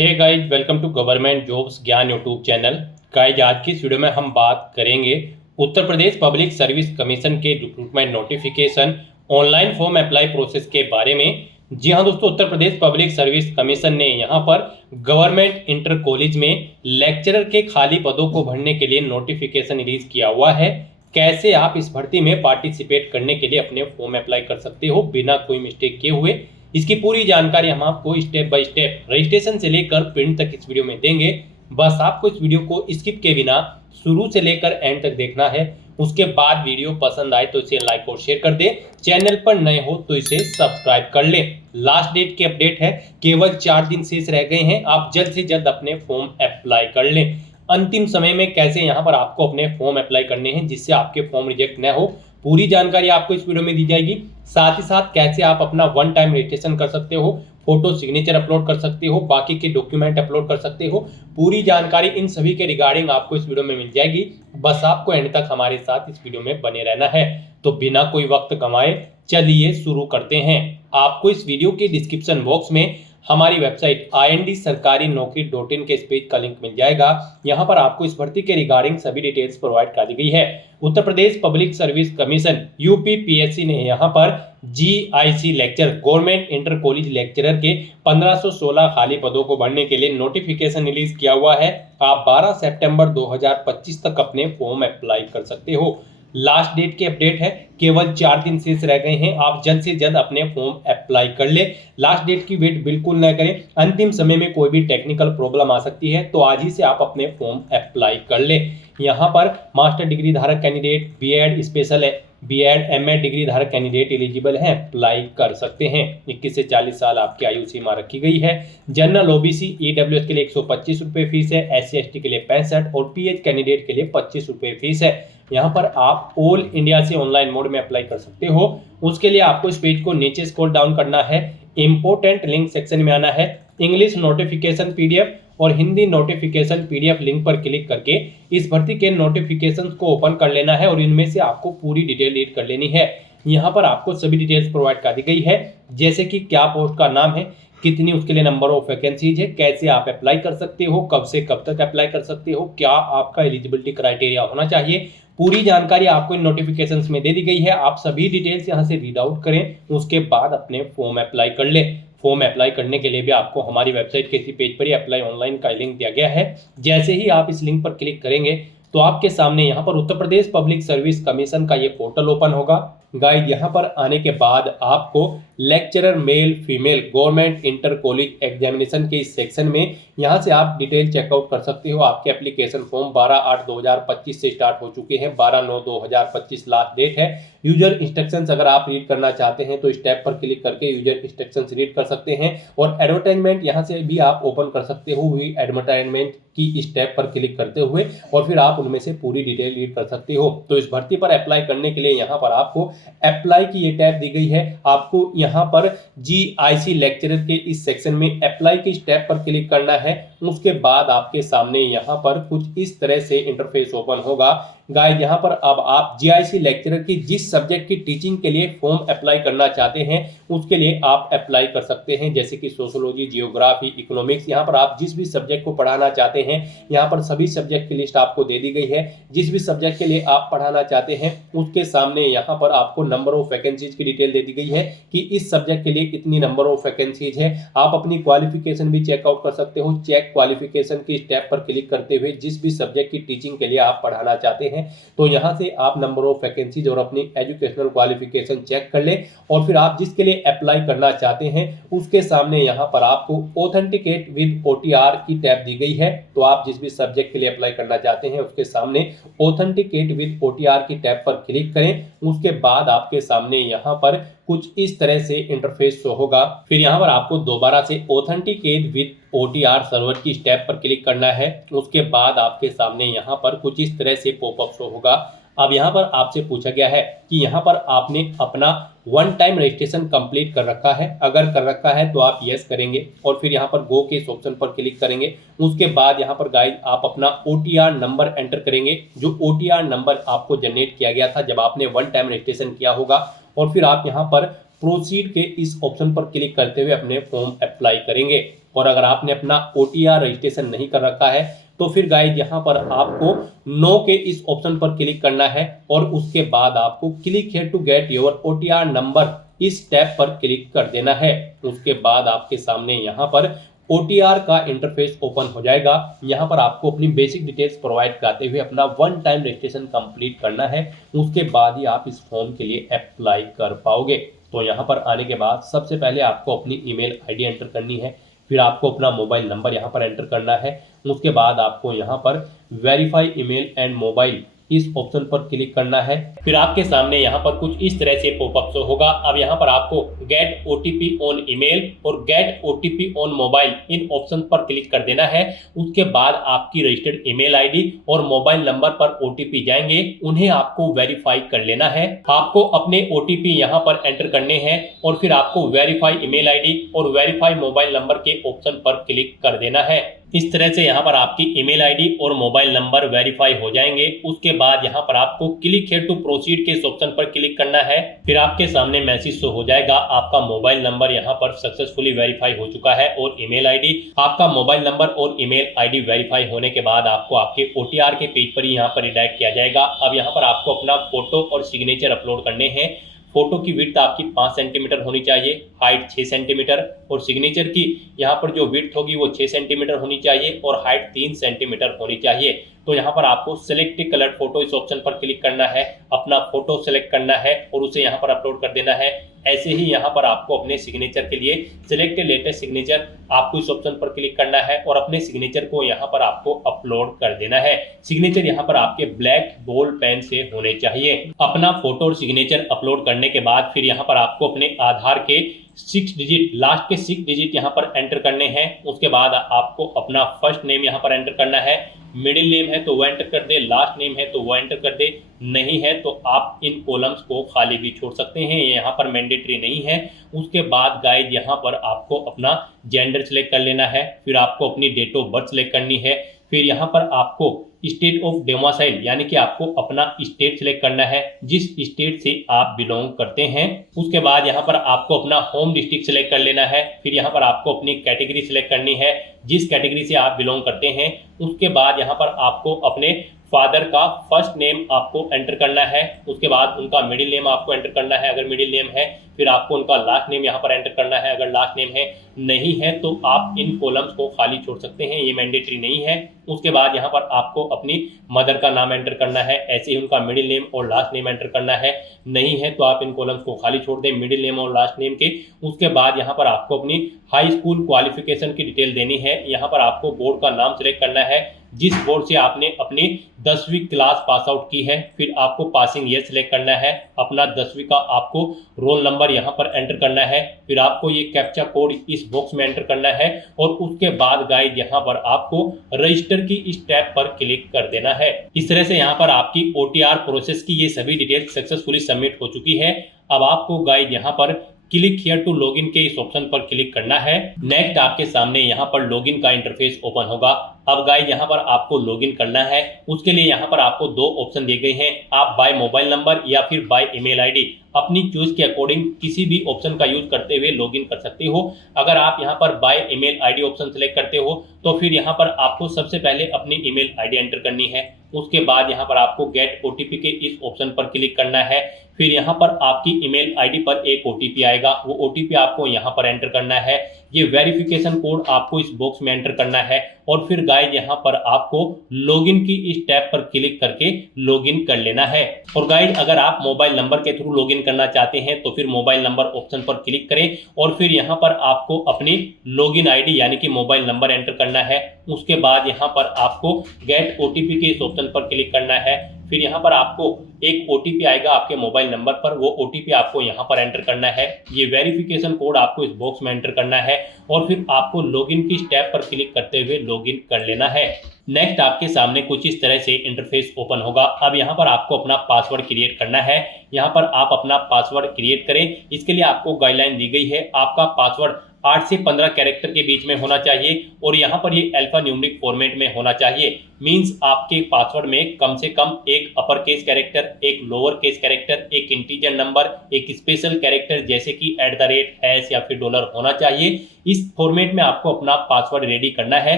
Hey guys, welcome to government jobs Gyan YouTube channel. Guys, आज की इस वीडियो में हम बात करेंगे Uttar Pradesh public service commission के recruitment notification online form apply process के बारे में। जी हाँ दोस्तों, Uttar Pradesh public service commission ने यहाँ पर गवर्नमेंट इंटर कॉलेज में लेक्चरर के खाली पदों को भरने के लिए नोटिफिकेशन रिलीज किया हुआ है। कैसे आप इस भर्ती में पार्टिसिपेट करने के लिए अपने फॉर्म अप्लाई कर सकते हो बिना कोई मिस्टेक किए हुए, इसकी पूरी जानकारी हम आपको स्टेप बाय स्टेप रजिस्ट्रेशन से लेकर प्रिंट तक इस वीडियो में देंगे। बस आपको इस वीडियो को स्किप के बिना शुरू से लेकर एंड तक देखना है। उसके बाद वीडियो पसंद आए तो इसे लाइक और शेयर कर दें। चैनल पर नए हो तो इसे सब्सक्राइब कर लें। लास्ट डेट की अपडेट है, केवल 4 दिन शेष रह गए हैं। आप जल्द से जल्द अपने फॉर्म अप्लाई कर लें। अंतिम समय में कैसे यहाँ पर आपको अपने फॉर्म अप्लाई करने हैं जिससे आपके फॉर्म रिजेक्ट न हो, पूरी जानकारी आपको इस वीडियो में दी जाएगी। साथ ही साथ कैसे आप अपना वन टाइम रजिस्ट्रेशन कर सकते हो, फोटो सिग्नेचर अपलोड कर सकते हो, बाकी के डॉक्यूमेंट अपलोड कर सकते हो, पूरी जानकारी इन सभी के रिगार्डिंग आपको इस वीडियो में मिल जाएगी। बस आपको एंड तक हमारे साथ इस वीडियो में बने रहना है। तो बिना कोई वक्त गंवाए चलिए शुरू करते हैं। आपको इस वीडियो के डिस्क्रिप्शन बॉक्स में हमारी वेबसाइट IND-sarkari-naukri.in के इस पेज का लिंक मिल जाएगा। यहाँ पर आपको इस भर्ती के रिगार्डिंग सभी डिटेल्स प्रोवाइड कर दी गई है। उत्तर Pradesh public service commission UPPSC ने यहाँ पर GIC lecture government inter college lecturer के 1516 खाली पदों को भरने के लिए नोटिफिकेशन रिलीज किया हुआ है। आप 12 सितंबर 2025 तक अपने फॉर्म अप्लाई कर सकते हो। लास्ट डेट की अपडेट है, केवल 4 दिन शेष रह गए हैं। आप जल्द से जल्द अपने फॉर्म अप्लाई कर ले। लास्ट डेट की वेट बिल्कुल न करें। अंतिम समय में कोई भी टेक्निकल प्रॉब्लम आ सकती है, तो आज ही से आप अपने फॉर्म अप्लाई कर ले। यहाँ पर मास्टर डिग्री धारक candidate, BEd special BEd MEd degree धारक कैंडिडेट एलिजिबल हैं, अप्लाई कर सकते हैं। 21 से 40 साल आपकी आयु सीमा रखी गई है। जनरल ओबीसी ईडब्ल्यूएस के लिए 125 रुपये फीस है, SC/ST के लिए 65 और PH कैंडिडेट के लिए 25 रुपये फीस है। यहाँ पर आप ऑल इंडिया से ऑनलाइन मोड में अप्लाई कर सकते हो। उसके लिए आपको इस पेज को नीचे स्क्रॉल डाउन करना है, इंपोर्टेंट लिंक सेक्शन में आना है, इंग्लिश नोटिफिकेशन PDF और हिंदी नोटिफिकेशन PDF लिंक पर क्लिक करके इस भर्ती के नोटिफिकेशंस को ओपन कर लेना है और इनमें से आपको पूरी डिटेल रीड कर लेनी है। यहाँ पर आपको सभी डिटेल्स प्रोवाइड कर दी गई है, जैसे कि क्या पोस्ट का नाम है, कितनी उसके लिए नंबर ऑफ वैकेंसीज है, कैसे आप अप्लाई कर सकते हो, कब से कब तक अप्लाई कर सकते हो, क्या आपका एलिजिबिलिटी क्राइटेरिया होना चाहिए, पूरी जानकारी आपको इन नोटिफिकेशंस में दे दी गई है। आप सभी डिटेल्स यहाँ से रीड आउट करें, उसके बाद अपने फॉर्म अप्लाई कर ले। फॉर्म अप्लाई करने के लिए भी आपको हमारी वेबसाइट के इसी पेज पर ही अप्लाई ऑनलाइन का लिंक दिया गया है। जैसे ही आप इस लिंक पर क्लिक करेंगे तो आपके सामने यहाँ पर उत्तर प्रदेश पब्लिक सर्विस कमीशन का ये पोर्टल ओपन होगा। गाइड, यहाँ पर आने के बाद आपको lecturer male female government inter college examination के इस सेक्शन में यहाँ से आप डिटेल चेकआउट कर सकते हो। आपके एप्लीकेशन फॉर्म 12/8/2025 से स्टार्ट हो चुके हैं। 12/9/2025 लास्ट डेट है। यूजर इंस्ट्रक्शंस अगर आप रीड करना चाहते हैं तो इस टैब पर क्लिक करके यूजर इंस्ट्रक्शंस रीड कर सकते हैं और एडवर्टाइजमेंट यहाँ से भी आप ओपन कर सकते हो। हुई एडवर्टाइजमेंट की इस टैब पर क्लिक करते हुए और फिर आप उनमें से पूरी डिटेल रीड कर सकते हो। तो इस भर्ती पर अप्लाई करने के लिए यहाँ पर आपको अप्लाई की ये टैब दी गई है। आपको यहाँ पर GIC लेक्चरर के इस सेक्शन में अप्लाई की इस टैब पर क्लिक करना है। उसके बाद आपके सामने यहाँ पर कुछ इस तरह से इंटरफेस ओपन होगा। गाइड, यहाँ पर अब आप GIC लेक्चरर की जिस सब्जेक्ट की टीचिंग के लिए फॉर्म अप्लाई करना चाहते हैं उसके लिए आप अप्लाई कर सकते हैं, जैसे कि सोशोलॉजी, जियोग्राफी, इकोनॉमिक्स। यहाँ पर आप जिस भी सब्जेक्ट को पढ़ाना चाहते हैं यहाँ पर सभी सब्जेक्ट की लिस्ट आपको दे दी गई है। जिस भी सब्जेक्ट के लिए आप पढ़ाना चाहते हैं उसके सामने यहाँ पर आपको नंबर ऑफ वैकेंसीज की डिटेल दे दी गई है कि इस सब्जेक्ट के लिए इतनी नंबर ऑफ वैकेंसीज है। आप अपनी क्वालिफिकेशन भी चेकआउट कर सकते हो। चेक क्वालिफिकेशन की स्टेप पर क्लिक करते हुए जिस भी सब्जेक्ट की टीचिंग के लिए आप पढ़ाना चाहते हैं तो यहाँ से आप नंबर ऑफ वैकेंसीज और अपनी एजुकेशनल क्वालिफिकेशन चेक कर लें और फिर आप जिसके लिए अप्लाई करना चाहते हैं उसके सामने यहाँ पर आपको ऑथेंटिकेट विद OTR की टैब दी गई है। तो आप जिस भी सब्जेक्ट के लिए अप्लाई करना चाहते हैं उसके सामने ऑथेंटिकेट विद OTR की टैब पर क्लिक करें। उसके बाद आपके सामने यहाँ पर कुछ इस तरह से इंटरफेस शो होगा। फिर यहाँ पर आपको दोबारा से ऑथेंटिकेट विद OTR सर्वर की स्टेप पर क्लिक करना है। उसके बाद आपके सामने यहाँ पर कुछ इस तरह से पॉपअप शो होगा। अब यहाँ पर आपसे पूछा गया है कि यहाँ पर आपने अपना वन टाइम रजिस्ट्रेशन कंप्लीट कर रखा है। अगर कर रखा है तो आप यस करेंगे और फिर यहाँ पर गो के इस ऑप्शन पर क्लिक करेंगे। उसके बाद यहाँ पर गाइड आप अपना OTR नंबर एंटर करेंगे, जो OTR नंबर आपको जनरेट किया गया था जब आपने वन टाइम रजिस्ट्रेशन किया होगा। और फिर आप यहाँ पर प्रोसीड के इस ऑप्शन पर क्लिक करते हुए अपने फॉर्म अप्लाई करेंगे। और अगर आपने अपना OTR रजिस्ट्रेशन नहीं कर रखा है तो फिर गाइज यहाँ पर आपको नो के इस ऑप्शन पर क्लिक करना है और उसके बाद आपको click here to get your OTR number इस टैब पर क्लिक कर देना है। उसके बाद आपके सामने यहाँ पर OTR का इंटरफेस ओपन हो जाएगा। यहाँ पर आपको अपनी बेसिक डिटेल्स प्रोवाइड कराते हुए अपना वन टाइम रजिस्ट्रेशन कंप्लीट करना है। उसके बाद ही आप इस फॉर्म के लिए अप्लाई कर पाओगे। तो यहाँ पर आने के बाद सबसे पहले आपको अपनी ईमेल आईडी एंटर करनी है, फिर आपको अपना मोबाइल नंबर यहाँ पर एंटर करना है। उसके बाद आपको यहाँ पर वेरीफाई ईमेल एंड मोबाइल इस ऑप्शन पर क्लिक करना है। फिर आपके सामने यहाँ पर कुछ इस तरह से पॉपअप शो होगा। अब यहाँ पर आपको गेट OTP ऑन ईमेल और गेट OTP ऑन मोबाइल इन ऑप्शन पर क्लिक कर देना है। उसके बाद आपकी रजिस्टर्ड ईमेल आईडी और मोबाइल नंबर पर OTP जाएंगे, उन्हें आपको वेरीफाई कर लेना है। आपको अपने OTP यहाँ पर एंटर करने हैं और फिर आपको वेरीफाई ईमेल आईडी और वेरीफाई मोबाइल नंबर के ऑप्शन पर क्लिक कर देना है। इस तरह से यहाँ पर आपकी ईमेल आईडी और मोबाइल नंबर वेरीफाई हो जाएंगे। उसके बाद यहाँ पर आपको क्लिक हियर टू प्रोसीड के इस ऑप्शन पर क्लिक करना है। फिर आपके सामने मैसेज शो हो जाएगा, आपका मोबाइल नंबर यहाँ पर सक्सेसफुली वेरीफाई हो चुका है और ईमेल आईडी। आपका मोबाइल नंबर और ईमेल आईडी वेरीफाई होने के बाद आपको आपके OTR के पेज पर ही यहाँ पर रिडायरेक्ट किया जाएगा। अब यहाँ पर आपको अपना फोटो और सिग्नेचर अपलोड करने हैं। फोटो की विड्थ आपकी 5 सेंटीमीटर होनी चाहिए, हाइट 6 सेंटीमीटर और सिग्नेचर की यहाँ पर जो विड्थ होगी वो 6 सेंटीमीटर होनी चाहिए और हाइट 3 सेंटीमीटर होनी चाहिए। तो यहाँ पर आपको सिलेक्ट कलर फोटो इस ऑप्शन पर क्लिक करना है, अपना फोटो सेलेक्ट करना है और उसे यहाँ पर अपलोड कर देना है। ऐसे ही यहाँ पर आपको अपने सिग्नेचर के लिए सिलेक्ट लेटेस्ट सिग्नेचर आपको इस ऑप्शन पर क्लिक करना है और अपने सिग्नेचर को यहाँ पर आपको अपलोड कर देना है। सिग्नेचर यहाँ पर आपके ब्लैक बोल्ड पेन से होने चाहिए। अपना फोटो और सिग्नेचर अपलोड करने के बाद फिर यहाँ पर आपको अपने आधार के 6 डिजिट लास्ट के 6 डिजिट यहाँ पर एंटर करने हैं। उसके बाद आपको अपना फर्स्ट नेम यहाँ पर एंटर करना है, मिडिल नेम है तो वो एंटर कर दे, लास्ट नेम है तो वो एंटर कर दे, नहीं है तो आप इन कॉलम्स को खाली भी छोड़ सकते हैं, ये यहाँ पर मैंडेटरी नहीं है। उसके बाद गाइड यहाँ पर आपको अपना जेंडर सेलेक्ट कर लेना है, फिर आपको अपनी डेट ऑफ बर्थ सेलेक्ट करनी है, फिर यहाँ पर आपको स्टेट ऑफ डोमिसाइल यानी कि आपको अपना स्टेट सेलेक्ट करना है, जिस स्टेट से आप बिलोंग करते हैं। उसके बाद यहाँ पर आपको अपना होम डिस्ट्रिक्ट सेलेक्ट कर लेना है, फिर यहाँ पर आपको अपनी कैटेगरी सेलेक्ट करनी है, जिस कैटेगरी से आप बिलोंग करते हैं। उसके बाद यहाँ पर आपको अपने फादर का फर्स्ट नेम आपको एंटर करना है, उसके बाद उनका मिडिल नेम आपको एंटर करना है अगर मिडिल नेम है, फिर आपको उनका लास्ट नेम यहाँ पर एंटर करना है अगर लास्ट नेम है, नहीं है तो आप इन कॉलम्स को खाली छोड़ सकते हैं, ये मैंडेटरी नहीं है। उसके बाद यहाँ पर आपको अपनी मदर का नाम एंटर करना है, ऐसे ही उनका मिडिल नेम और लास्ट नेम एंटर करना है, नहीं है तो आप इन कॉलम्स को खाली छोड़ दें मिडिल नेम और लास्ट नेम के। उसके बाद यहाँ पर आपको अपनी हाई स्कूल क्वालिफिकेशन की डिटेल देनी है, यहाँ पर आपको बोर्ड का नाम सेलेक्ट करना है, जिस बोर्ड से आपने अपनी 10वीं क्लास पास आउट की है, फिर आपको पासिंग ईयर सेलेक्ट करना है, अपना 10वीं का आपको रोल नंबर यहाँ पर एंटर करना है, फिर आपको ये कैप्चा कोड इस बॉक्स में एंटर करना है और उसके बाद गाइड यहाँ पर आपको रजिस्टर की इस टैब पर क्लिक कर देना है। इस तरह से यहाँ पर आपकी OTR प्रोसेस की ये सभी डिटेल्स सक्सेसफुली सबमिट हो चुकी है। अब आपको गाइड यहाँ पर क्लिक हियर टू लॉगिन के इस ऑप्शन पर क्लिक करना है। नेक्स्ट आपके सामने यहाँ पर लॉगिन का इंटरफेस ओपन होगा। अब गाइस यहाँ पर आपको लॉगिन करना है, उसके लिए यहाँ पर आपको 2 ऑप्शन दिए गए हैं, आप बाय मोबाइल नंबर या फिर बाय ईमेल आईडी अपनी चॉइस के अकॉर्डिंग किसी भी ऑप्शन का यूज करते हुए लॉगिन कर सकते हो। अगर आप यहाँ पर by email ID option select करते हो तो फिर यहाँ पर आपको सबसे पहले अपनी ईमेल आईडी एंटर करनी है, उसके बाद यहाँ पर आपको गेट OTP के इस ऑप्शन पर क्लिक करना है, फिर यहाँ पर आपकी ईमेल आईडी पर एक OTP आएगा, वो OTP आपको यहाँ पर एंटर करना है, ये वेरिफिकेशन कोड आपको इस बॉक्स में एंटर करना है और फिर गाइस यहाँ पर आपको लॉगिन की इस टैब पर क्लिक करके लॉगिन कर लेना है। और गाइस अगर आप मोबाइल नंबर के थ्रू लॉगिन करना चाहते हैं तो फिर मोबाइल नंबर ऑप्शन पर क्लिक करें और फिर यहाँ पर आपको अपनी लॉगिन आईडी यानी कि मोबाइल नंबर एंटर करना है, उसके बाद यहाँ पर आपको गेट OTP के इस ऑप्शन पर क्लिक करना है, फिर यहाँ पर आपको एक OTP आएगा आपके मोबाइल नंबर पर, वो OTP आपको यहाँ पर एंटर करना है, ये वेरिफिकेशन कोड आपको इस बॉक्स में एंटर करना है और फिर आपको लॉगिन की टैब पर क्लिक करते हुए लॉगिन कर लेना है। नेक्स्ट आपके सामने कुछ इस तरह से इंटरफेस ओपन होगा। अब यहाँ पर आपको अपना पासवर्ड क्रिएट करना है, यहाँ पर आप अपना पासवर्ड क्रिएट करें। इसके लिए आपको गाइडलाइन दी गई है, आपका पासवर्ड 8 से 15 कैरेक्टर के बीच में होना चाहिए और यहाँ पर ये अल्फा न्यूमेरिक फॉर्मेट में होना चाहिए। मींस आपके पासवर्ड में कम से कम एक अपर केस कैरेक्टर, एक लोअर केस कैरेक्टर, एक इंटीजर नंबर, एक स्पेशल कैरेक्टर जैसे कि @ हैश या फिर डॉलर होना चाहिए। इस फॉर्मेट में आपको अपना पासवर्ड रेडी करना है।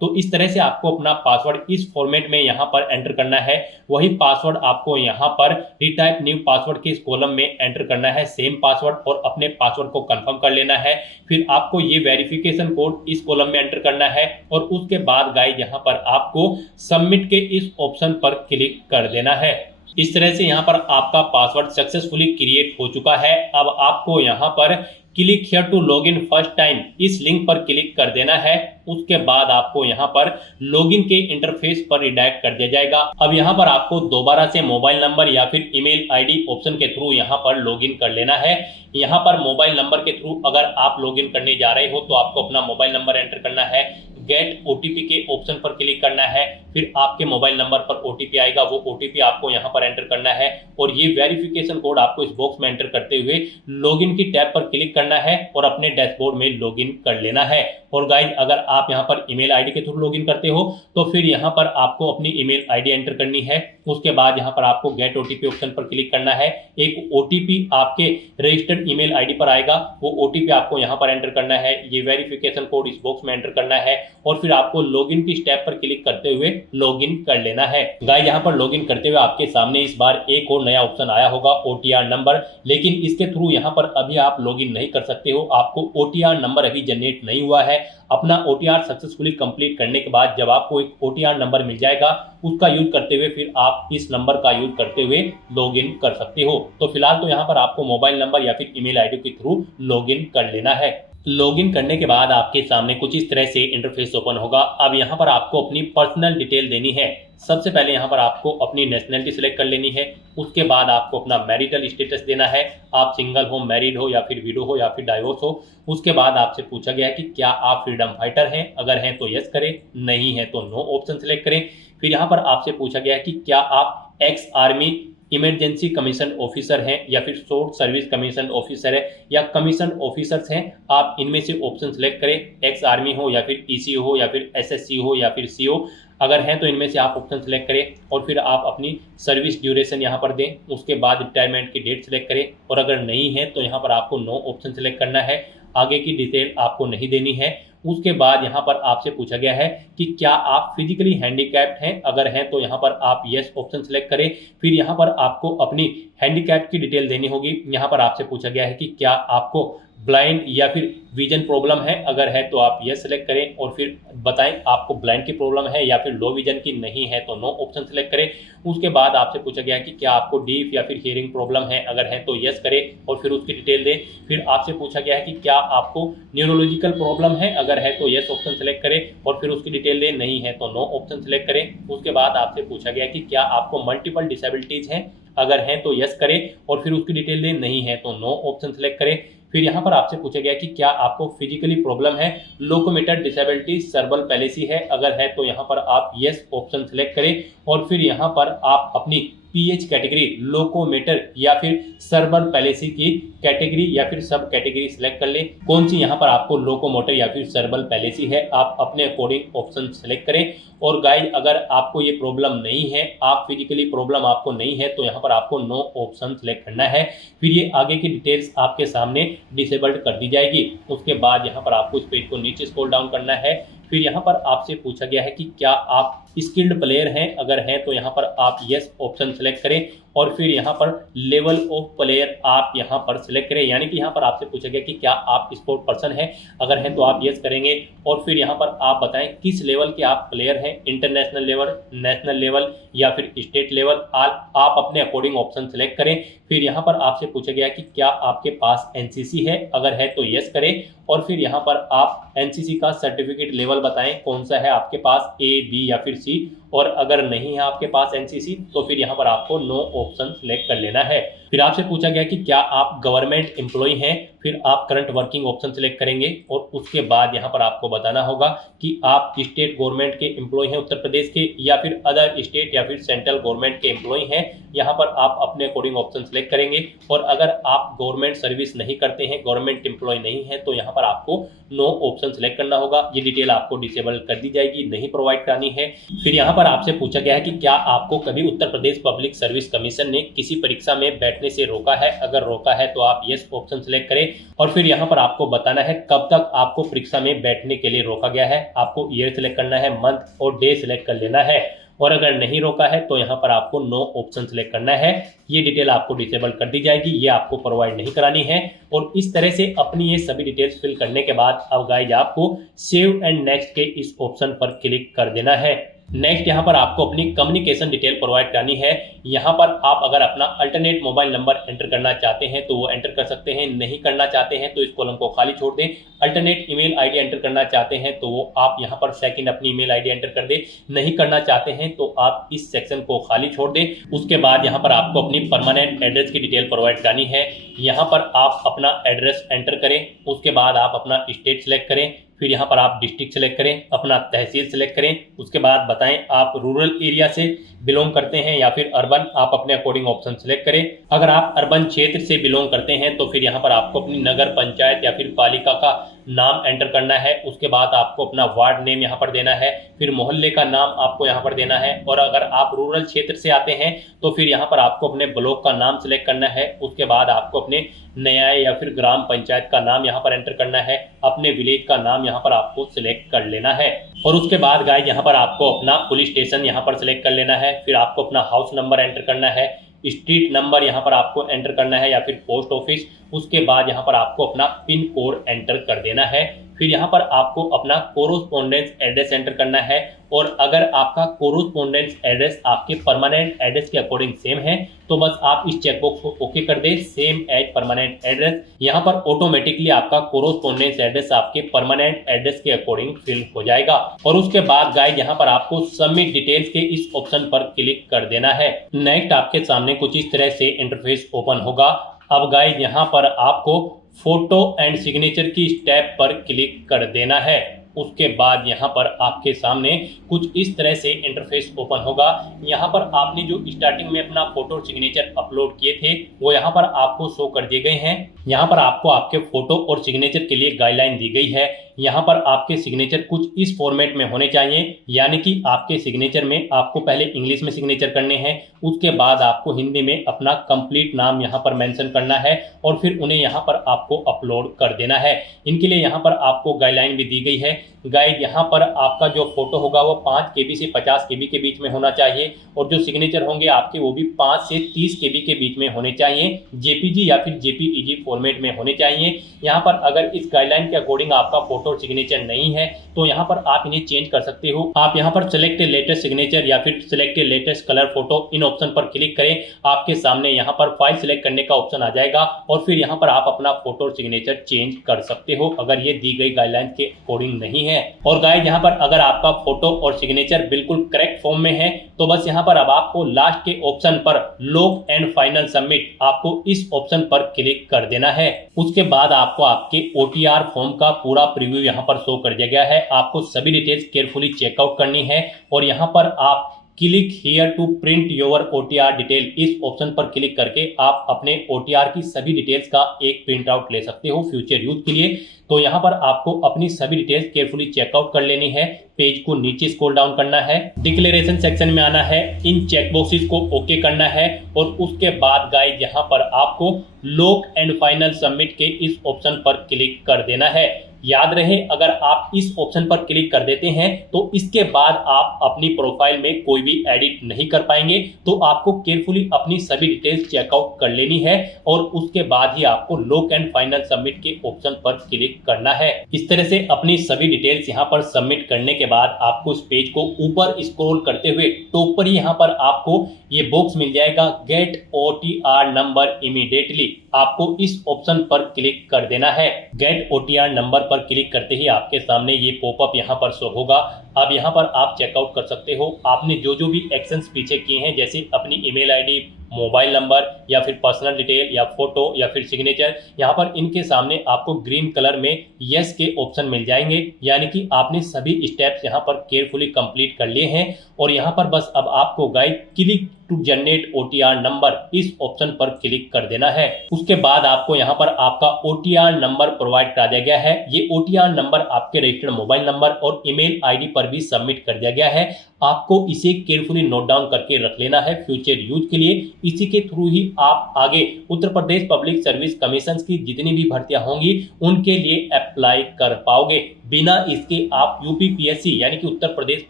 तो इस तरह से आपको अपना पासवर्ड इस फॉर्मेट में यहाँ पर एंटर करना है। वही पासवर्ड आपको यहाँ पर रिटाइप न्यू पासवर्ड के इस कॉलम में एंटर करना है, सेम पासवर्ड, और अपने पासवर्ड को कंफर्म कर लेना है। फिर आपको ये वेरिफिकेशन कोड इस कॉलम में एंटर करना है और उसके बाद गाइस यहाँ पर आपको सबमिट के इस ऑप्शन पर क्लिक कर देना है। इस तरह से यहाँ पर आपका पासवर्ड सक्सेसफुली क्रिएट हो चुका है। अब आपको यहाँ पर click here to log in first time इस लिंक पर क्लिक कर देना है। उसके बाद आपको यहाँ पर लॉगिन के इंटरफेस पर रिडायरेक्ट कर दिया जाएगा। अब यहाँ पर आपको दोबारा से मोबाइल नंबर या फिर ईमेल आईडी ऑप्शन के थ्रू यहाँ पर लॉगिन कर लेना है। यहाँ पर मोबाइल नंबर के थ्रू अगर आप लॉगिन करने जा रहे हो तो आपको अपना मोबाइल नंबर एंटर करना है, गेट ओटीपी के ऑप्शन पर क्लिक करना है, फिर आपके मोबाइल नंबर पर ओटीपी आएगा, वो ओटीपी आपको यहाँ पर एंटर करना है और ये वेरिफिकेशन कोड आपको इस बॉक्स में एंटर करते हुए लॉगिन की टैब पर क्लिक करना है और अपने डैशबोर्ड में लॉगिन कर लेना है। और गाइस अगर आप यहाँ पर ईमेल आईडी के थ्रू लॉगिन करते हो तो फिर यहाँ पर आपको अपनी ईमेल आईडी एंटर करनी है। उसके बाद यहाँ पर आपको गेट ओटीपी ऑप्शन पर क्लिक करना है। एक ओटीपी आपके रजिस्टर्ड ईमेल आईडी पर आएगा, वो ओटीपी आपको यहाँ पर एंटर करना है, ये वेरिफिकेशन कोड इस बॉक्स में एंटर करना है और फिर आपको लॉगिन की स्टेप पर क्लिक करते हुए लॉगिन कर लेना है। गाइस यहाँ पर लॉगिन करते हुए आपके सामने इस बार एक और नया ऑप्शन आया होगा, ओटीआर नंबर, लेकिन इसके थ्रू यहाँ पर अभी आप लॉगिन नहीं कर सकते हो। आपको ओटीआर नंबर अभी जनरेट नहीं हुआ है। अपना ओटीआर सक्सेसफुली कंप्लीट करने के बाद जब आपको एक ओटीआर नंबर मिल जाएगा उसका यूज करते हुए फिर आप इस नंबर का यूज करते हुए लॉगिन कर सकते हो। तो फिलहाल तो यहाँ पर आपको मोबाइल नंबर या फिर ईमेल आईडी के थ्रू लॉगिन कर लेना है। लॉगिन करने के बाद आपके सामने कुछ इस तरह से इंटरफेस ओपन होगा। अब यहाँ पर आपको अपनी पर्सनल डिटेल देनी है। सबसे पहले यहाँ पर आपको अपनी नेशनलिटी सिलेक्ट कर लेनी है। उसके बाद आपको अपना मैरिटल स्टेटस देना है, आप सिंगल हो, मैरिड हो या फिर विडो हो या फिर डाइवोर्स हो। उसके बाद आपसे पूछा गया है कि क्या आप फ्रीडम फाइटर हैं, अगर हैं तो यस करें, नहीं है तो नो ऑप्शन सिलेक्ट करें। फिर यहाँ पर आपसे पूछा गया है कि क्या आप ex army emergency commission officer हैं या फिर शॉर्ट सर्विस कमीशन ऑफिसर है या कमीशन ऑफिसर्स हैं, आप इनमें से ऑप्शन सेलेक्ट करें। एक्स आर्मी हो या फिर ईसीओ हो या फिर एसएससी हो या फिर सीओ, अगर हैं तो इनमें से आप ऑप्शन सेलेक्ट करें और फिर आप अपनी सर्विस ड्यूरेशन यहाँ पर दें। उसके बाद रिटायरमेंट की डेट सेलेक्ट करें और अगर नहीं है तो यहाँ पर आपको नो ऑप्शन सेलेक्ट करना है, आगे की डिटेल आपको नहीं देनी है। उसके बाद यहाँ पर आपसे पूछा गया है कि क्या आप फिजिकली हैंडीकैप्ड हैं, अगर हैं तो यहाँ पर आप यस ऑप्शन सेलेक्ट करें। फिर यहाँ पर आपको अपनी हैंडीकैप की डिटेल देनी होगी। यहाँ पर आपसे पूछा गया है कि क्या आपको ब्लाइंड या फिर विजन प्रॉब्लम है, अगर है तो आप यस सेलेक्ट करें और फिर बताएं आपको ब्लाइंड की प्रॉब्लम है या फिर लो विजन की, नहीं है तो नो ऑप्शन सेलेक्ट करें। उसके बाद आपसे पूछा गया कि क्या आपको डीफ या फिर हियरिंग प्रॉब्लम है, अगर है तो यस करें और फिर उसकी डिटेल दें। फिर आपसे पूछा गया है कि क्या आपको न्यूरोलॉजिकल प्रॉब्लम है, अगर है तो यस ऑप्शन सेलेक्ट करें और फिर उसकी डिटेल दें, नहीं है तो नो ऑप्शन सेलेक्ट करें। उसके बाद आपसे पूछा गया कि क्या आपको मल्टीपल डिसेबिलिटीज हैं, अगर हैं तो यस करें और फिर उसकी डिटेल दें, नहीं है तो नो ऑप्शन सेलेक्ट करें। फिर यहाँ पर आपसे पूछा गया कि क्या आपको फिजिकली प्रॉब्लम है, लोकोमोटर डिसेबिलिटी, सर्बल पैलेसी है, अगर है तो यहाँ पर आप यस ऑप्शन सेलेक्ट करें और फिर यहाँ पर आप अपनी पीएच कैटेगरी, लोकोमोटर या फिर सर्बल पैलेसी की कैटेगरी या फिर सब कैटेगरी सिलेक्ट कर लें। कौन सी यहाँ पर आपको लोकोमोटर या फिर सर्बल पैलेसी है, आप अपने अकॉर्डिंग ऑप्शन सेलेक्ट करें। और गाइस अगर आपको ये प्रॉब्लम नहीं है, आप फिजिकली प्रॉब्लम आपको नहीं है, तो यहाँ पर आपको नो ऑप्शन सेलेक्ट करना है। फिर ये आगे की डिटेल्स आपके सामने डिसेबल्ड कर दी जाएगी। उसके बाद यहाँ पर आपको इस पेज को नीचे स्क्रॉल डाउन करना है। फिर यहाँ पर आपसे पूछा गया है कि क्या आप स्किल्ड प्लेयर हैं, अगर हैं तो यहाँ पर आप यस ऑप्शन सेलेक्ट करें और फिर यहाँ पर लेवल ऑफ प्लेयर आप यहाँ पर सिलेक्ट करें। यानी कि यहाँ पर आपसे पूछा गया कि क्या आप स्पोर्ट पर्सन हैं, अगर हैं तो आप यस करेंगे और फिर यहाँ पर आप बताएं किस लेवल के आप प्लेयर हैं, इंटरनेशनल लेवल, नेशनल लेवल या फिर स्टेट लेवल, आप अपने अकॉर्डिंग ऑप्शन सेलेक्ट करें। फिर यहाँ पर आपसे पूछा गया कि क्या आपके पास एनसीसी है, अगर है तो यस करें और फिर यहाँ पर आप एनसीसी का सर्टिफिकेट लेवल बताएं कौन सा है आपके पास, ए, बी या फिर सी, और अगर नहीं है आपके पास एनसीसी तो फिर यहाँ पर आपको नो ऑप्शन सेलेक्ट कर लेना है। फिर आपसे पूछा गया कि क्या आप गवर्नमेंट एम्प्लॉय हैं, फिर आप करंट वर्किंग ऑप्शन सेलेक्ट करेंगे और उसके बाद यहाँ पर आपको बताना होगा कि आप स्टेट गवर्नमेंट के एम्प्लॉय हैं उत्तर प्रदेश के या फिर अदर स्टेट या फिर सेंट्रल गवर्नमेंट के एम्प्लॉय हैं। यहाँ पर आप अपने अकॉर्डिंग ऑप्शन सेलेक्ट करेंगे और अगर आप गवर्नमेंट सर्विस नहीं करते हैं, गवर्नमेंट एम्प्लॉय नहीं है, तो यहाँ पर आपको नो ऑप्शन सेलेक्ट करना होगा। ये डिटेल आपको डिसेबल कर दी जाएगी, नहीं प्रोवाइड करानी है। फिर यहाँ पर आपसे पूछा गया है कि क्या आपको कभी उत्तर प्रदेश पब्लिक सर्विस कमीशन ने किसी परीक्षा में बैठने बैठने से रोका है? अगर रोका है तो आप यस ऑप्शन सेलेक्ट करें और फिर यहाँ पर आपको बताना है कब तक आपको परीक्षा में बैठने के लिए रोका गया है। आपको ईयर सेलेक्ट करना है, मंथ और डे सेलेक्ट कर लेना है और अगर नहीं रोका है तो यहाँ पर आपको नो ऑप्शन सेलेक्ट करना है। ये डिटेल आपको डिसेबल कर दी जाएगी, ये आपको प्रोवाइड नहीं करानी है। और इस तरह से अपनी ये सभी डिटेल्स फिल करने के बाद अब गाइज आपको सेव एंड नेक्स्ट के इस ऑप्शन पर क्लिक कर देना है। नेक्स्ट यहाँ पर आपको अपनी कम्युनिकेशन डिटेल प्रोवाइड करनी है। यहाँ पर आप अगर अपना अल्टरनेट मोबाइल नंबर एंटर करना चाहते हैं तो वो एंटर कर सकते हैं, नहीं करना चाहते हैं तो इस कॉलम को खाली छोड़ दें। अल्टरनेट ईमेल आईडी एंटर करना चाहते हैं तो वो आप यहाँ पर सेकंड अपनी ईमेल आईडी एंटर कर दें, नहीं करना चाहते हैं तो आप इस सेक्शन को खाली छोड़ दें। उसके बाद यहाँ पर आपको अपनी परमानेंट एड्रेस की डिटेल प्रोवाइड करनी है। यहाँ पर आप अपना एड्रेस एंटर करें, उसके बाद आप अपना स्टेट सेलेक्ट करें, फिर यहाँ पर आप डिस्ट्रिक्ट सेलेक्ट करें, अपना तहसील सेलेक्ट करें, उसके बाद बताएं आप रूरल एरिया से बिलोंग करते हैं या फिर अर्बन, आप अपने अकॉर्डिंग ऑप्शन सेलेक्ट करें। अगर आप अर्बन क्षेत्र से बिलोंग करते हैं तो फिर यहाँ पर आपको अपनी नगर पंचायत या फिर पालिका का नाम एंटर करना है। उसके बाद आपको अपना वार्ड नेम यहाँ पर देना है, फिर मोहल्ले का नाम आपको यहाँ पर देना है। और अगर आप रूरल क्षेत्र से आते हैं तो फिर यहाँ पर आपको अपने ब्लॉक का नाम सेलेक्ट करना है। उसके बाद आपको अपने न्याय या फिर ग्राम पंचायत का नाम यहाँ पर एंटर करना है, अपने विलेज का नाम यहाँ पर आपको सिलेक्ट कर लेना है। और उसके बाद गाइस यहाँ पर आपको अपना पुलिस स्टेशन यहाँ पर सिलेक्ट कर लेना है, फिर आपको अपना हाउस नंबर एंटर करना है, स्ट्रीट नंबर यहाँ पर आपको एंटर करना है या फिर पोस्ट ऑफिस। उसके बाद यहाँ पर आपको अपना पिन कोड एंटर कर देना है, फिर यहाँ पर आपको अपना कोरोस्पोंडेंस एड्रेस एंटर करना है। और अगर आपका कोरोस्पोंडेंस एड्रेस आपके परमानेंट एड्रेस के अकॉर्डिंग सेम है तो बस आप इस चेकबॉक्स को ओके कर दें, सेम एज परमानेंट एड्रेस। यहाँ पर ऑटोमेटिकली आपका कोरोस्पोंडेंस एड्रेस आपके परमानेंट एड्रेस के अकॉर्डिंग फिल हो जाएगा। और उसके बाद गाइस यहाँ पर आपको सबमिट डिटेल्स के इस ऑप्शन पर क्लिक कर देना है। नेक्स्ट आपके सामने कुछ इस तरह से इंटरफेस ओपन होगा। अब गाइस यहाँ पर आपको फोटो एंड सिग्नेचर की स्टेप पर क्लिक कर देना है। उसके बाद यहाँ पर आपके सामने कुछ इस तरह से इंटरफेस ओपन होगा। यहाँ पर आपने जो स्टार्टिंग में अपना फोटो और सिग्नेचर अपलोड किए थे वो यहाँ पर आपको शो कर दिए गए हैं। यहाँ पर आपको आपके फोटो और सिग्नेचर के लिए गाइडलाइन दी गई है। यहाँ पर आपके सिग्नेचर कुछ इस फॉर्मेट में होने चाहिए, यानी कि आपके सिग्नेचर में आपको पहले इंग्लिश में सिग्नेचर करने हैं, उसके बाद आपको हिंदी में अपना कंप्लीट नाम यहाँ पर मेंशन करना है और फिर उन्हें यहाँ पर आपको अपलोड कर देना है। इनके लिए यहाँ पर आपको गाइडलाइन भी दी गई है। गाइड यहाँ पर आपका जो फोटो होगा वो 5 KB से 50 KB के बीच में होना चाहिए और जो सिग्नेचर होंगे आपके वो भी 5 से 30 KB के बीच में होने चाहिए, JPG या फिर JPEG फॉर्मेट में होने चाहिए। यहाँ पर अगर इस गाइडलाइन के अकॉर्डिंग आपका फोटो और सिग्नेचर नहीं है तो यहाँ पर आप इन्हें चेंज कर सकते हो। आप यहाँ पर सिलेक्ट लेटेस्ट सिग्नेचर या फिर सिलेक्ट लेटेस्ट कलर फोटो इन ऑप्शन पर क्लिक करें, आपके सामने यहाँ पर फाइल सिलेक्ट करने का ऑप्शन आ जाएगा और फिर यहाँ पर आप अपना फोटो और सिग्नेचर चेंज कर सकते हो अगर ये दी गई गाइडलाइन के अकॉर्डिंग नहीं है। और गाइस यहाँ पर अगर आपका फोटो और सिग्नेचर बिल्कुल करेक्ट फॉर्म में है तो बस यहाँ पर अब आपको लास्ट के ऑप्शन पर लॉक एंड फाइनल सबमिट, आपको इस ऑप्शन पर क्लिक कर देना है। उसके बाद आपको आपके OTR फॉर्म का पूरा प्रीव्यू यहाँ पर शो कर दिया गया है। आपको सभी डिटेल्स केयरफुली चेकआउट करनी है और यहाँ पर आप click here to print your OTR detail, इस ऑप्शन पर क्लिक करके आप अपने OTR की सभी डिटेल्स का एक प्रिंट आउट ले सकते हो फ्यूचर यूज के लिए। तो यहाँ पर आपको अपनी सभी डिटेल्स केयरफुली चेकआउट कर लेनी है। पेज को नीचे स्क्रॉल डाउन करना है, डिक्लेरेशन सेक्शन में आना है, इन चेकबॉक्सेस को ओके करना है और उसके बाद गाइस यहाँ पर आपको लॉक एंड फाइनल सबमिट के इस ऑप्शन पर क्लिक कर देना है। याद रहे अगर आप इस ऑप्शन पर क्लिक कर देते हैं तो इसके बाद आप अपनी प्रोफाइल में कोई भी एडिट नहीं कर पाएंगे। तो आपको केयरफुली अपनी सभी डिटेल्स चेकआउट कर लेनी है और उसके बाद ही आपको लॉक एंड फाइनल सबमिट के ऑप्शन पर क्लिक करना है। इस तरह से अपनी सभी डिटेल्स यहाँ पर सबमिट करने के बाद आपको इस पेज को ऊपर स्क्रॉल करते हुए टॉप पर यहाँ पर आपको ये बॉक्स मिल जाएगा, गेट OTR नंबर इमीडिएटली, आपको इस ऑप्शन पर क्लिक कर देना है। गेट OTR नंबर पर क्लिक करते ही आपके सामने ये पॉपअप यहाँ पर शो होगा। अब यहाँ पर आप चेकआउट कर सकते हो आपने जो जो भी एक्शंस पीछे किए हैं, जैसे अपनी ईमेल आईडी, मोबाइल नंबर या फिर पर्सनल डिटेल या फोटो या फिर सिग्नेचर, यहाँ पर इनके सामने आपको ग्रीन कलर में यस के ऑप्शन मिल जाएंगे, यानी कि आपने सभी स्टेप्स यहाँ पर केयरफुली कंप्लीट कर लिए हैं। और यहाँ पर बस अब आपको guide click to generate OTR number, इस ऑप्शन पर क्लिक कर देना है। उसके बाद आपको यहाँ पर आपका OTR नंबर प्रोवाइड करा दिया गया है। ये OTR नंबर आपके रजिस्टर्ड मोबाइल नंबर और ईमेल आईडी पर भी सबमिट कर दिया गया है। आपको इसे केयरफुली नोट डाउन करके रख लेना है फ्यूचर यूज के लिए। इसी के थ्रू ही आप आगे उत्तर प्रदेश पब्लिक सर्विस कमीशन की जितनी भी भर्तियां होंगी उनके लिए अप्लाई कर पाओगे। बिना इसके आप UPPSC यानी कि उत्तर प्रदेश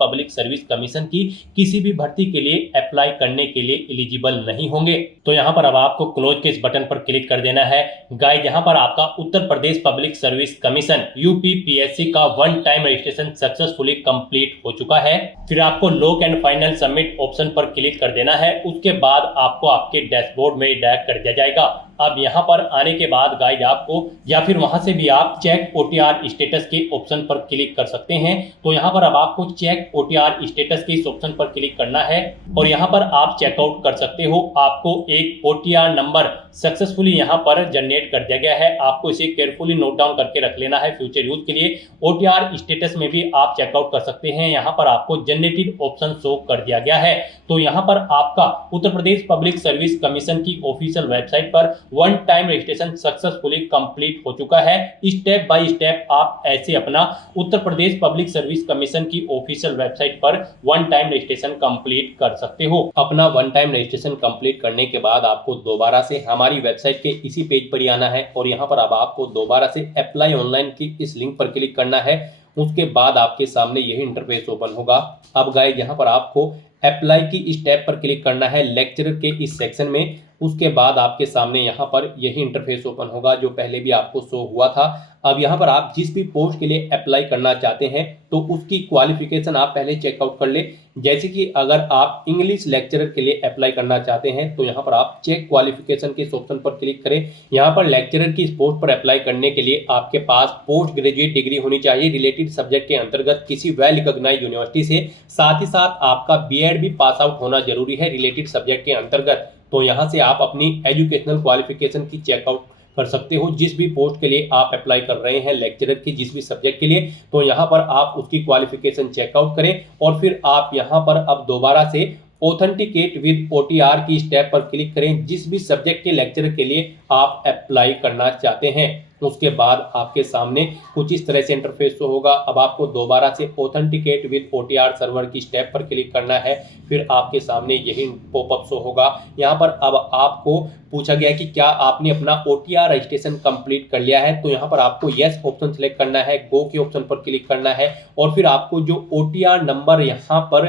पब्लिक सर्विस कमीशन की किसी भी भर्ती के लिए अप्लाई करने के लिए एलिजिबल नहीं होंगे। तो यहाँ पर अब आपको क्लोज के इस बटन पर क्लिक कर देना है। गाइस, यहाँ पर आपका उत्तर Pradesh public service commission UPPSC का one time registration successfully complete हो चुका है। फिर आपको lock and final submit option पर क्लिक कर देना है। उसके बाद आपको आपके डैशबोर्ड में डायरेक्ट कर दिया जाएगा। अब यहाँ पर आने के बाद गाइस आपको या फिर वहां से भी आप चेक OTR स्टेटस के ऑप्शन पर क्लिक कर सकते हैं। तो यहाँ पर अब आपको चेक OTR स्टेटस के इस ऑप्शन पर क्लिक करना है और यहाँ पर आप चेकआउट कर सकते हो। आपको एक OTR नंबर सक्सेसफुली यहाँ पर जनरेट कर दिया गया है। आपको इसे केयरफुली नोट डाउन करके रख लेना है फ्यूचर यूज के लिए। OTR स्टेटस में भी आप चेकआउट कर सकते हैं। यहाँ पर आपको जनरेटेड ऑप्शन शो कर दिया गया है। तो यहाँ पर आपका उत्तर प्रदेश पब्लिक सर्विस कमीशन की ऑफिशियल वेबसाइट पर one time registration successfully complete हो चुका है। स्टेप बाय स्टेप आप ऐसे अपना उत्तर प्रदेश पब्लिक सर्विस कमीशन की ऑफिशियल वेबसाइट पर वन टाइम रजिस्ट्रेशन कंप्लीट कर सकते हो। अपना वन टाइम रजिस्ट्रेशन कंप्लीट करने के बाद आपको दोबारा से हमारी वेबसाइट के इसी पेज पर ही आना है और यहाँ पर अब आपको दोबारा से अप्लाई ऑनलाइन की इस लिंक पर क्लिक करना है। उसके बाद आपके सामने यही इंटरफेस ओपन होगा। अब गाइस, यहाँ पर आपको अप्लाई की स्टेप पर क्लिक करना है लेक्चरर के इस सेक्शन में। उसके बाद आपके सामने यहाँ पर यही इंटरफेस ओपन होगा जो पहले भी आपको शो हुआ था। अब यहाँ पर आप जिस भी पोस्ट के लिए अप्लाई करना चाहते हैं तो उसकी क्वालिफिकेशन आप पहले चेकआउट कर ले। जैसे कि अगर आप इंग्लिश लेक्चरर के लिए अप्लाई करना चाहते हैं तो यहाँ पर आप चेक क्वालिफिकेशन के इस ऑप्शन पर क्लिक करें। यहाँ पर लेक्चरर की इस पोस्ट पर अप्लाई करने के लिए आपके पास पोस्ट ग्रेजुएट डिग्री होनी चाहिए रिलेटेड सब्जेक्ट के अंतर्गत किसी वेल रिकॉग्नाइज्ड यूनिवर्सिटी से। साथ ही साथ आपका BEd भी पास आउट होना जरूरी है रिलेटेड सब्जेक्ट के अंतर्गत। तो यहाँ से आप अपनी एजुकेशनल क्वालिफिकेशन की चेकआउट कर सकते हो। जिस भी पोस्ट के लिए आप अप्लाई कर रहे हैं लेक्चरर की जिस भी सब्जेक्ट के लिए, तो यहाँ पर आप उसकी क्वालिफिकेशन चेकआउट करें और फिर आप यहाँ पर अब दोबारा से ऑथेंटिकेट विद OTR की स्टेप पर क्लिक करें जिस भी सब्जेक्ट के लेक्चर के लिए आप अप्लाई करना चाहते हैं। उसके बाद आपके सामने कुछ इस तरह से इंटरफेस शो होगा। अब आपको दोबारा से ऑथेंटिकेट विद OTR सर्वर की स्टेप पर क्लिक करना है। फिर आपके सामने यही पॉपअप शो होगा। यहाँ पर अब आपको पूछा गया है कि क्या आपने अपना OTR रजिस्ट्रेशन कंप्लीट कर लिया है। तो यहाँ पर आपको यस ऑप्शन सेलेक्ट करना है, गो के ऑप्शन पर क्लिक करना है और फिर आपको जो OTR नंबर यहाँ पर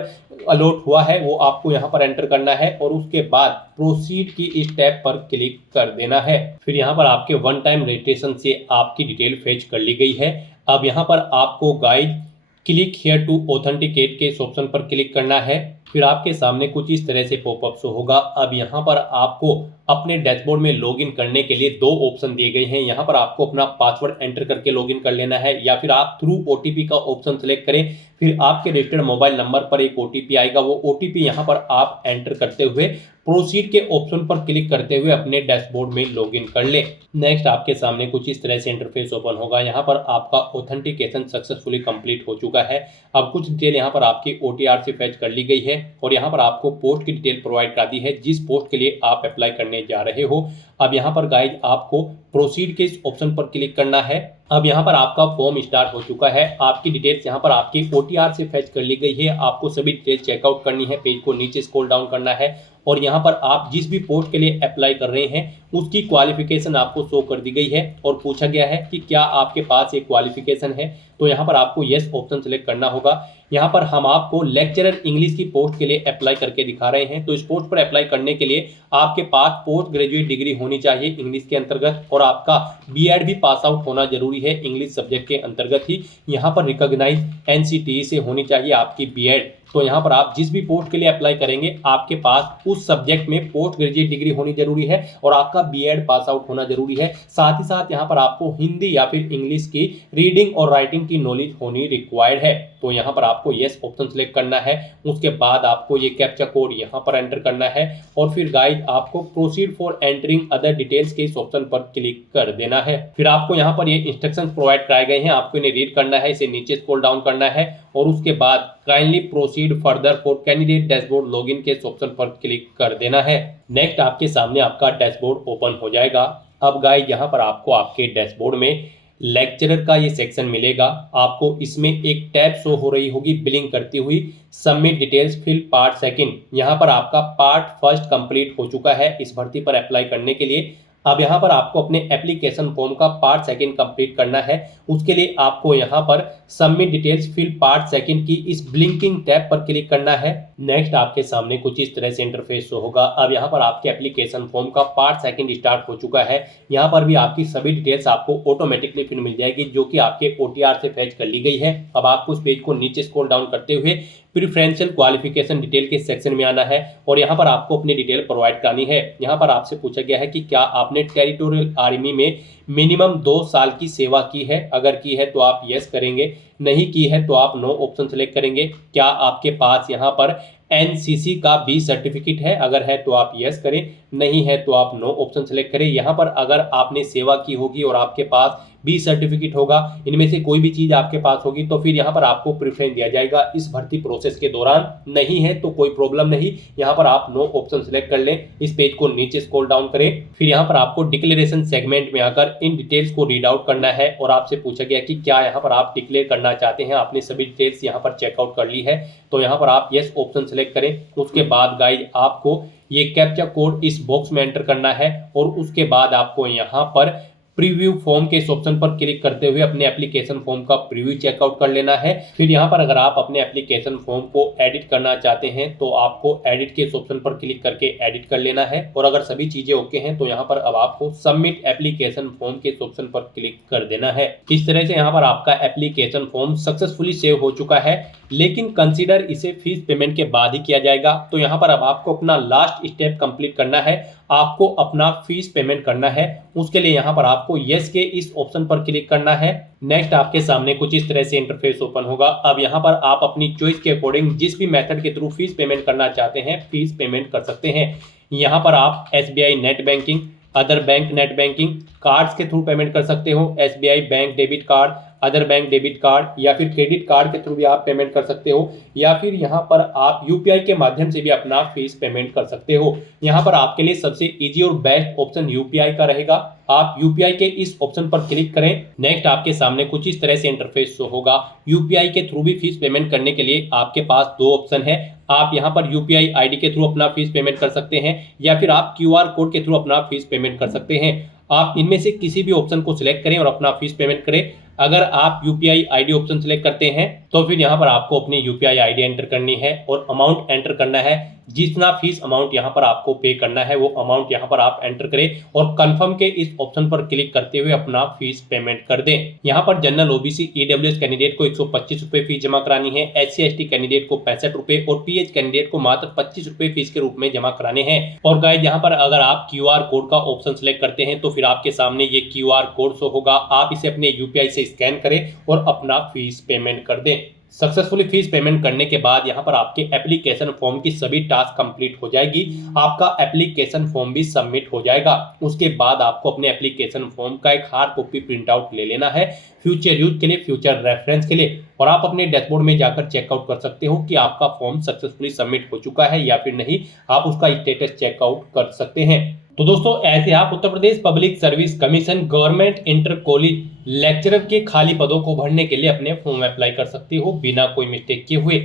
अलॉट हुआ है वो आपको यहाँ पर एंटर करना है और उसके बाद प्रोसीड की स्टेप पर क्लिक कर देना है। फिर यहाँ पर आपके वन टाइम रजिस्ट्रेशन से आपकी डिटेल फेच कर ली गई है। अब यहाँ पर आपको guide click here to authenticate के इस ऑप्शन पर क्लिक करना है। फिर आपके सामने कुछ इस तरह से पॉपअप शो होगा। अब यहाँ पर आपको अपने डैशबोर्ड में लॉगिन करने के लिए दो ऑप्शन दिए गए हैं। यहाँ पर आपको अपना पासवर्ड एंटर करके लॉगिन कर लेना है या फिर आप थ्रू OTP का ऑप्शन सेलेक्ट करें। फिर आपके रजिस्टर्ड मोबाइल नंबर पर एक OTP आएगा, वो OTP यहाँ पर आप एंटर करते हुए प्रोसीड के ऑप्शन पर क्लिक करते हुए अपने डैशबोर्ड में लॉगिन कर ले। नेक्स्ट आपके सामने कुछ इस तरह से इंटरफेस ओपन होगा। यहाँ पर आपका ऑथेंटिकेशन सक्सेसफुली कंप्लीट हो चुका है। अब कुछ डिटेल यहाँ पर आपकी OTR से फैच कर ली गई है और यहाँ पर आपको पोस्ट की डिटेल प्रोवाइड करा दी है जिस पोस्ट के लिए आप अप्लाई करने जा रहे हो। अब यहाँ पर गाइज आपको प्रोसीड के इस ऑप्शन पर क्लिक करना है। अब यहाँ पर आपका फॉर्म स्टार्ट हो चुका है। आपकी डिटेल्स यहाँ पर आपकी OTR से फैच कर ली गई है। आपको सभी डिटेल्स चेकआउट करनी है, पेज को नीचे स्क्रॉल डाउन करना है और यहाँ पर आप जिस भी पोस्ट के लिए अप्लाई कर रहे हैं उसकी क्वालिफिकेशन आपको शो कर दी गई है और पूछा गया है कि क्या आपके पास एक क्वालिफिकेशन है। तो यहाँ पर आपको यस ऑप्शन सेलेक्ट करना होगा। यहाँ पर हम आपको लेक्चरर इंग्लिश की पोस्ट के लिए अप्लाई करके दिखा रहे हैं। तो इस पोस्ट पर अप्लाई करने के लिए आपके पास पोस्ट ग्रेजुएट डिग्री होनी चाहिए इंग्लिश के अंतर्गत और आपका BEd भी पास आउट होना जरूरी है इंग्लिश सब्जेक्ट के अंतर्गत ही। यहाँ पर रिकॉग्नाइज NCTE से होनी चाहिए आपकी BEd। तो यहाँ पर आप जिस भी पोस्ट के लिए अप्लाई करेंगे आपके पास उस सब्जेक्ट में पोस्ट ग्रेजुएट डिग्री होनी जरूरी है और आपका BEd पास आउट होना जरूरी है। साथ ही साथ यहाँ पर आपको हिंदी या फिर इंग्लिश की रीडिंग और राइटिंग की नॉलेज होनी रिक्वायर्ड है। तो यहाँ पर आपको यस ऑप्शन सेलेक्ट करना है। उसके बाद आपको ये कैप्चा कोड यहाँ पर एंटर करना है और फिर गाइड आपको proceed for entering other details के इस ऑप्शन पर क्लिक कर देना है। फिर आपको यहाँ पर ये इंस्ट्रक्शंस प्रोवाइड कराए गए हैं, आपको इन्हें रीड करना है, इसे नीचे स्क्रॉल डाउन करना है और उसके बाद kindly proceed further for candidate dashboard login के इस ऑप्शन पर क्लिक कर देना है। नेक्स्ट आपके सामने आपका डैशबोर्ड ओपन हो जाएगा। अब गाइस यहाँ पर आपको आपके डैशबोर्ड में लेक्चरर का ये सेक्शन मिलेगा। आपको इसमें एक टैब शो हो रही होगी ब्लिंक करती हुई, submit details fill part second. यहाँ पर आपका पार्ट फर्स्ट कंप्लीट हो चुका है इस भर्ती पर अप्लाई करने के लिए। अब यहाँ पर आपको अपने एप्लीकेशन फॉर्म का पार्ट सेकंड कंप्लीट करना है। उसके लिए आपको यहाँ पर submit details fill part second की इस ब्लिंकिंग टैब पर क्लिक करना है। नेक्स्ट आपके सामने कुछ इस तरह से इंटरफेस शो होगा। अब यहाँ पर आपके एप्लीकेशन फॉर्म का पार्ट सेकंड स्टार्ट हो चुका है। यहाँ पर भी आपकी सभी डिटेल्स आपको ऑटोमेटिकली फिर मिल जाएगी, जो कि आपके OTR से फैच कर ली गई है। अब आपको इस पेज को नीचे स्क्रॉल डाउन करते हुए प्रिफरेंशियल क्वालिफिकेशन डिटेल के सेक्शन में आना है और यहाँ पर आपको अपनी डिटेल प्रोवाइड करनी है। यहाँ पर आपसे पूछा गया है कि क्या आपने टेरिटोरियल आर्मी में मिनिमम 2 साल की सेवा की है। अगर की है तो आप यस करेंगे, नहीं की है तो आप नो ऑप्शन सेलेक्ट करेंगे। क्या आपके पास यहाँ पर NCC का B सर्टिफिकेट है, अगर है तो आप यस करें, नहीं है तो आप नो ऑप्शन सेलेक्ट करें। यहाँ पर अगर आपने सेवा की होगी और आपके पास B सर्टिफिकेट होगा, इनमें से कोई भी चीज़ आपके पास होगी तो फिर यहाँ पर आपको प्रेफरेंस दिया जाएगा इस भर्ती प्रोसेस के दौरान। नहीं है तो कोई प्रॉब्लम नहीं, यहाँ पर आप नो ऑप्शन सेलेक्ट कर लें। इस पेज को नीचे स्क्रॉल डाउन करें, फिर यहाँ पर आपको डिक्लेरेशन सेगमेंट में आकर इन डिटेल्स को रीड आउट करना है और आपसे पूछा गया कि क्या यहाँ पर आप डिक्लेयर करना चाहते हैं। आपने सभी डिटेल्स यहाँ पर चेकआउट कर ली है तो यहाँ पर आप यस ऑप्शन सेलेक्ट करें। उसके बाद गाइस आपको ये कैप्चा कोड इस बॉक्स में एंटर करना है और उसके बाद आपको यहाँ पर प्रीव्यू फॉर्म के इस ऑप्शन पर क्लिक करते हुए अपने एप्लीकेशन फॉर्म का प्रीव्यू चेकआउट कर लेना है। फिर यहाँ पर अगर आप अपने एप्लीकेशन फॉर्म को एडिट करना चाहते हैं तो आपको एडिट के इस ऑप्शन पर क्लिक करके एडिट कर लेना है और अगर सभी चीजें ओके हैं तो यहाँ पर अब आपको सबमिट एप्लीकेशन फॉर्म के इस ऑप्शन पर क्लिक कर देना है। इस तरह से यहाँ पर आपका एप्लीकेशन फॉर्म सक्सेसफुली सेव हो चुका है, लेकिन कंसीडर इसे फीस पेमेंट के बाद ही किया जाएगा। तो यहाँ पर अब आपको अपना लास्ट स्टेप कंप्लीट करना है, आपको अपना फीस पेमेंट करना है। उसके लिए यहाँ पर आपको यस के इस ऑप्शन पर क्लिक करना है। नेक्स्ट आपके सामने कुछ इस तरह से इंटरफेस ओपन होगा। अब यहाँ पर आप अपनी चॉइस के अकॉर्डिंग जिस भी मेथड के थ्रू फीस पेमेंट करना चाहते हैं फीस पेमेंट कर सकते हैं। यहाँ पर आप SBI net banking, other bank net banking, cards के थ्रू पेमेंट कर सकते हो। SBI bank debit card, other bank debit card या फिर क्रेडिट कार्ड के थ्रू भी आप पेमेंट कर सकते हो, या फिर यहाँ पर आप UPI के माध्यम से भी अपना फीस पेमेंट कर सकते हो। यहाँ पर आपके लिए सबसे इजी और बेस्ट ऑप्शन UPI का रहेगा। आप UPI के इस ऑप्शन पर क्लिक करें। नेक्स्ट आपके सामने कुछ इस तरह से इंटरफेस शो होगा। UPI के थ्रू भी फीस पेमेंट करने के लिए आपके पास 2 ऑप्शन है। आप यहाँ पर UPI ID के थ्रू अपना फीस पेमेंट कर सकते हैं या फिर आप QR कोड के थ्रू अपना फीस पेमेंट कर सकते हैं। आप इनमें से किसी भी ऑप्शन को सिलेक्ट करें और अपना फीस पेमेंट करें। अगर आप UPI ID ऑप्शन सिलेक्ट करते हैं तो फिर यहाँ पर आपको अपनी UPI ID एंटर करनी है और अमाउंट एंटर करना है। जितना फीस अमाउंट यहाँ पर आपको पे करना है वो अमाउंट यहाँ पर आप एंटर करें और कंफर्म के इस ऑप्शन पर क्लिक करते हुए अपना फीस पेमेंट कर दें। यहाँ पर जनरल OBC EWS कैंडिडेट को 125 रुपये फीस जमा करानी है, SC ST कैंडिडेट को 65 रुपये और PH कैंडिडेट को मात्र 25 रुपये फीस के रूप में जमा कराने हैं। और गाइस यहाँ पर अगर आप QR कोड का ऑप्शन सिलेक्ट करते हैं तो फिर आपके सामने ये QR कोड शो होगा। आप इसे अपने UPI से स्कैन करें और अपना फीस पेमेंट कर दें। सक्सेसफुली फीस पेमेंट करने के बाद यहाँ पर आपके एप्लीकेशन फॉर्म की सभी टास्क कंप्लीट हो जाएगी। आपका एप्लीकेशन फॉर्म भी सबमिट हो जाएगा। उसके बाद आपको अपने एप्लीकेशन फॉर्म का एक हार्ड कॉपी प्रिंट आउट ले लेना है फ्यूचर यूज के लिए, फ्यूचर रेफरेंस के लिए, और आप अपने डैशबोर्ड में जाकर चेकआउट कर सकते हो कि आपका फॉर्म सक्सेसफुली सबमिट हो चुका है या फिर नहीं। आप उसका स्टेटस चेकआउट कर सकते हैं। तो दोस्तों ऐसे आप Uttar Pradesh public service commission government inter college lecturer के खाली पदों को भरने के लिए अपने फॉर्म अप्लाई कर सकते हो बिना कोई मिस्टेक किए हुए।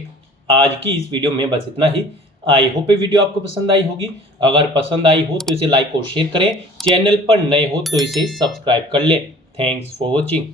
आज की इस वीडियो में बस इतना ही। आई होप ये वीडियो आपको पसंद आई होगी। अगर पसंद आई हो तो इसे लाइक और शेयर करें। चैनल पर नए हो तो इसे सब्सक्राइब कर ले। Thanks for watching.